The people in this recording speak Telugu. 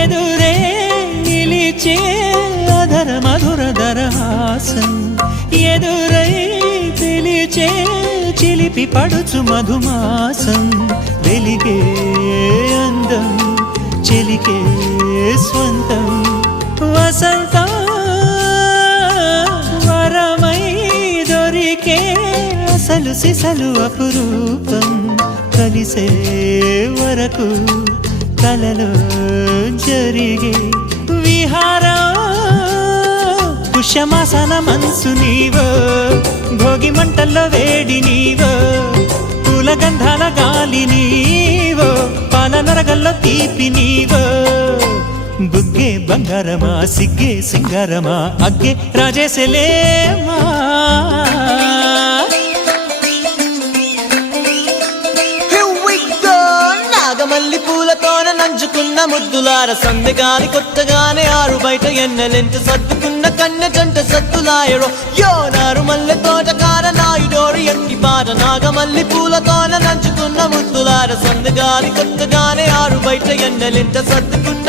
ఎదురే నిలిచే అధర మధుర దరహాసం ఎదురై పిలిచే చిలిపి పడుచు మధుమాసం వెలిగే అందం చెలికే స్వంతం వసంతం వరమై దొరికే అసలు సిసలు అపురూపం కలిసే వరకు కలలో జరిగే విహారం పుష్యమాసన మనసు నీవో భోగి మంటల్లో వేడి నీవో పూల గంధాల గాలి నీవో పాల నరగల్లో తీపి నీవో బుగ్గే బంగారమా సిగ్గే సింగారమా అగ్గే రాజేసలేమా మల్లి పూలతోన నంచుకున్న ముద్దులార సందెగాని కొత్తగానే ఆరు బయట ఎన్నెలెంట సర్దుకున్న కన్నె జంట సత్తులాయరో యోనారు మల్లె తోటకార నాయుడోరు ఎట్టి పాట నాగమల్లి పూలతోన నంచుకున్న ముద్దులార సందెగాని కొత్తగానే ఆరు బయట ఎన్నెలెంట సర్దుకున్న